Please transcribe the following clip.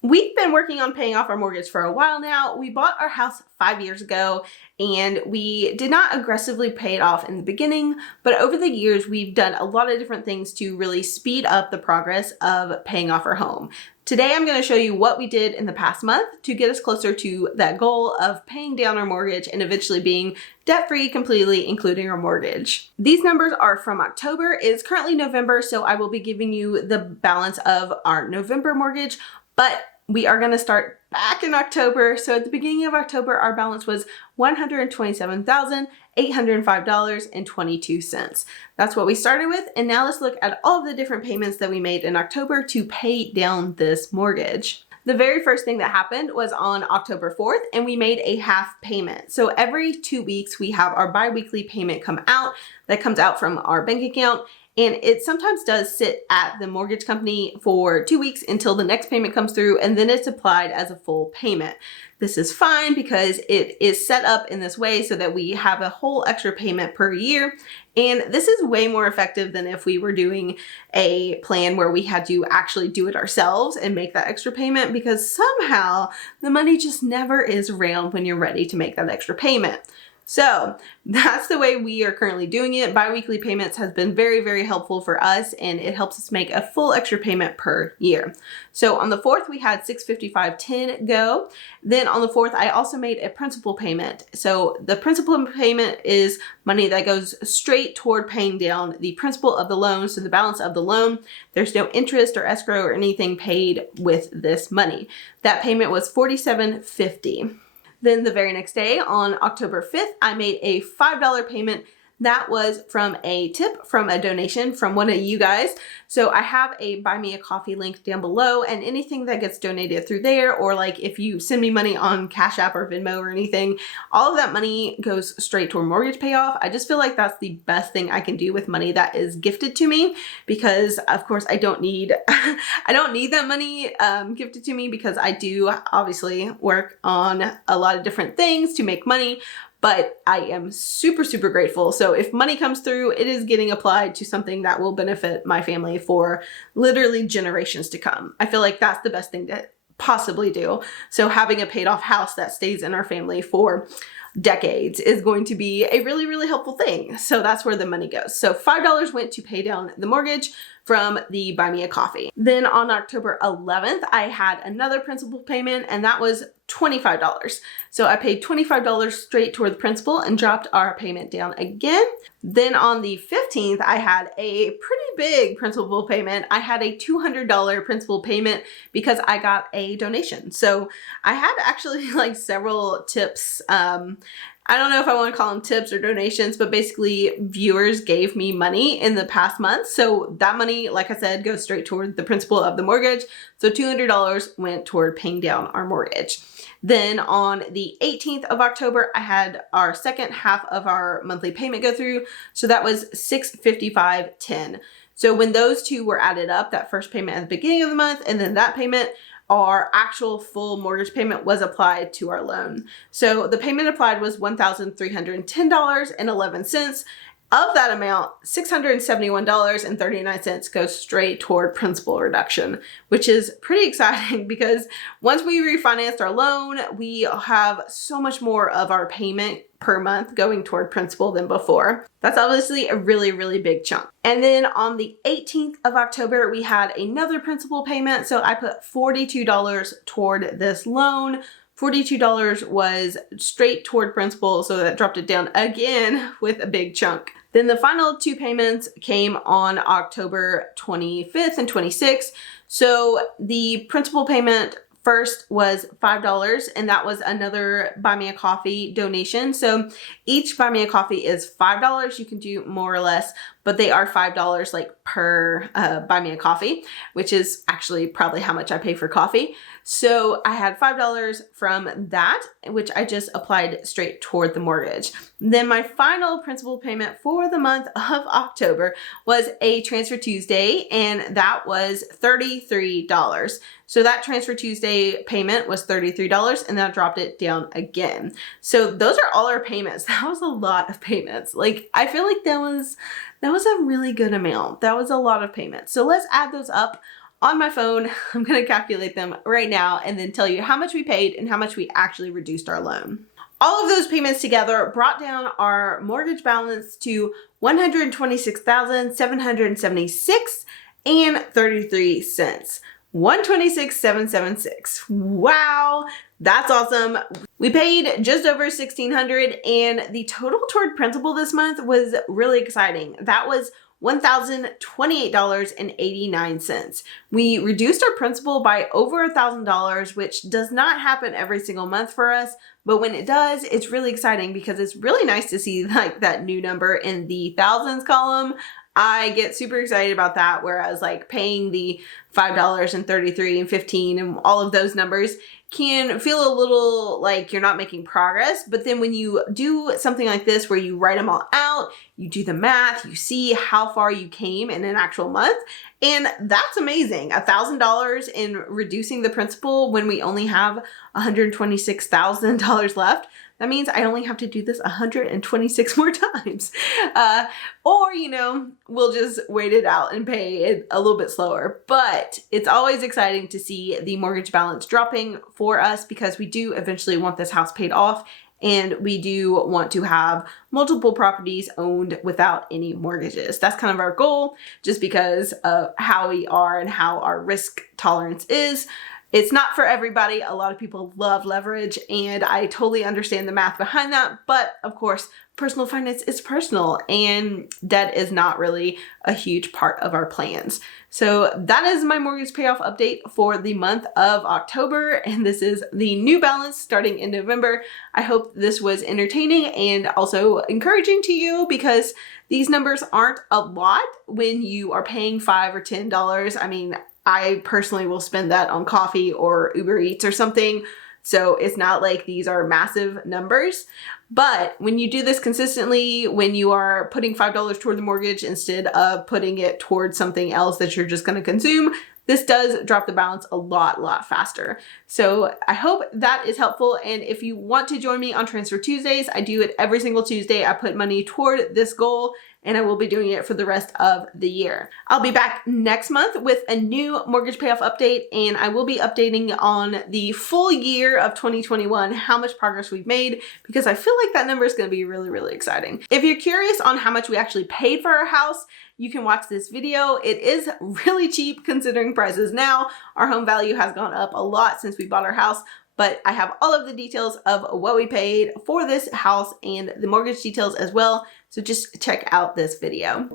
We've been working on paying off our mortgage for a while now. We bought our house 5 years ago and we did not aggressively pay it off in the beginning, but over the years we've done a lot of different things to really speed up the progress of paying off our home. Today I'm going to show you what we did in the past month to get us closer to that goal of paying down our mortgage and eventually being debt-free completely, including our mortgage. These numbers are from October. It is currently November, so I will be giving you the balance of our November mortgage, but we are going to start back in October. So at the beginning of October, our balance was $127,805.22. That's what we started with. And now let's look at all of the different payments that we made in October to pay down this mortgage. The very first thing that happened was on October 4th, and we made a half payment. So every 2 weeks, we have our bi-weekly payment come out that comes out from our bank account. And it sometimes does sit at the mortgage company for 2 weeks until the next payment comes through, and then it's applied as a full payment. This is fine because it is set up in this way so that we have a whole extra payment per year. And this is way more effective than if we were doing a plan where we had to actually do it ourselves and make that extra payment, because somehow the money just never is around when you're ready to make that extra payment. So that's the way we are currently doing it. Bi-weekly payments has been very, very helpful for us, and it helps us make a full extra payment per year. So on the 4th, we had $655.10 go. Then on the 4th, I also made a principal payment. So the principal payment is money that goes straight toward paying down the principal of the loan. So the balance of the loan, there's no interest or escrow or anything paid with this money. That payment was $47.50. Then the very next day, on October 5th, I made a $5 payment. That was from a tip, from a donation from one of you guys. So I have a buy me a coffee link down below, and anything that gets donated through there, or like if you send me money on Cash App or Venmo or anything, all of that money goes straight toward mortgage payoff. I just feel like that's the best thing I can do with money that is gifted to me, because of course I don't need I don't need that money gifted to me, because I do obviously work on a lot of different things to make money. But I am super, super grateful. So if money comes through, it is getting applied to something that will benefit my family for literally generations to come. I feel like that's the best thing to possibly do. So having a paid off house that stays in our family for decades is going to be a really, really helpful thing. So that's where the money goes. So $5 went to pay down the mortgage from the Buy Me a Coffee. Then on October 11th, I had another principal payment, and that was $25. So I paid $25 straight toward the principal and dropped our payment down again. Then on the 15th, I had a pretty big principal payment. I had a $200 principal payment because I got a donation. So I had actually like several tips. I don't know if I want to call them tips or donations, but basically viewers gave me money in the past month. So that money, like I said, goes straight toward the principal of the mortgage. So $200 went toward paying down our mortgage. Then on the 18th of October, I had our second half of our monthly payment go through. So that was $655.10. So when those two were added up, that first payment at the beginning of the month and then that payment, our actual full mortgage payment was applied to our loan. So the payment applied was $1,310.11. Of that amount, $671.39 goes straight toward principal reduction, which is pretty exciting because once we refinanced our loan, we have so much more of our payment per month going toward principal than before. That's obviously a really, really big chunk. And then on the 18th of October, we had another principal payment. So I put $42 toward this loan. $42 was straight toward principal, so that dropped it down again with a big chunk. Then the final two payments came on October 25th and 26th. So the principal payment first was $5, and that was another Buy Me a Coffee donation. So each Buy Me a Coffee is $5. You can do more or less, but they are $5 like per Buy Me a Coffee, which is actually probably how much I pay for coffee. So I had $5 from that, which I just applied straight toward the mortgage. Then my final principal payment for the month of October was a Transfer Tuesday, and that was $33. So that Transfer Tuesday payment was $33, and that dropped it down again. So those are all our payments. That was a lot of payments. Like, I feel like that was a really good amount. That was a lot of payments. So let's add those up on my phone. I'm gonna calculate them right now and then tell you how much we paid and how much we actually reduced our loan. All of those payments together brought down our mortgage balance to $126,776 and 33 cents. 126,776. Wow, that's awesome. We paid just over $1,600 and the total toward principal this month was really exciting. That was $1,028.89. We reduced our principal by over $1,000, which does not happen every single month for us, but when it does, it's really exciting because it's really nice to see like that new number in the thousands column. I get super excited about that, whereas like paying the $5 and 33 and 15 and all of those numbers can feel a little like you're not making progress. But then when you do something like this where you write them all out, you do the math, you see how far you came in an actual month, and that's amazing. $1,000 in reducing the principal when we only have $126,000 left. That means I only have to do this 126 more times. Or, you know, we'll just wait it out and pay it a little bit slower. But it's always exciting to see the mortgage balance dropping for us because we do eventually want this house paid off. And we do want to have multiple properties owned without any mortgages. That's kind of our goal, just because of how we are and how our risk tolerance is. It's not for everybody. A lot of people love leverage, and I totally understand the math behind that. But of course, personal finance is personal, and debt is not really a huge part of our plans. So that is my mortgage payoff update for the month of October, and this is the new balance starting in November. I hope this was entertaining and also encouraging to you, because these numbers aren't a lot when you are paying $5 or $10. I mean, I personally will spend that on coffee or Uber Eats or something. So it's not like these are massive numbers. But when you do this consistently, when you are putting $5 toward the mortgage instead of putting it towards something else that you're just going to consume, this does drop the balance a lot faster. So I hope that is helpful. And if you want to join me on Transfer Tuesdays, I do it every single Tuesday. I put money toward this goal, and I will be doing it for the rest of the year. I'll be back next month with a new mortgage payoff update, and I will be updating on the full year of 2021, how much progress we've made, because I feel like that number is going to be really exciting. If you're curious on how much we actually paid for our house, you can watch this video. It is really cheap considering prices now. Our home value has gone up a lot since we bought our house, but I have all of the details of what we paid for this house and the mortgage details as well. So just check out this video.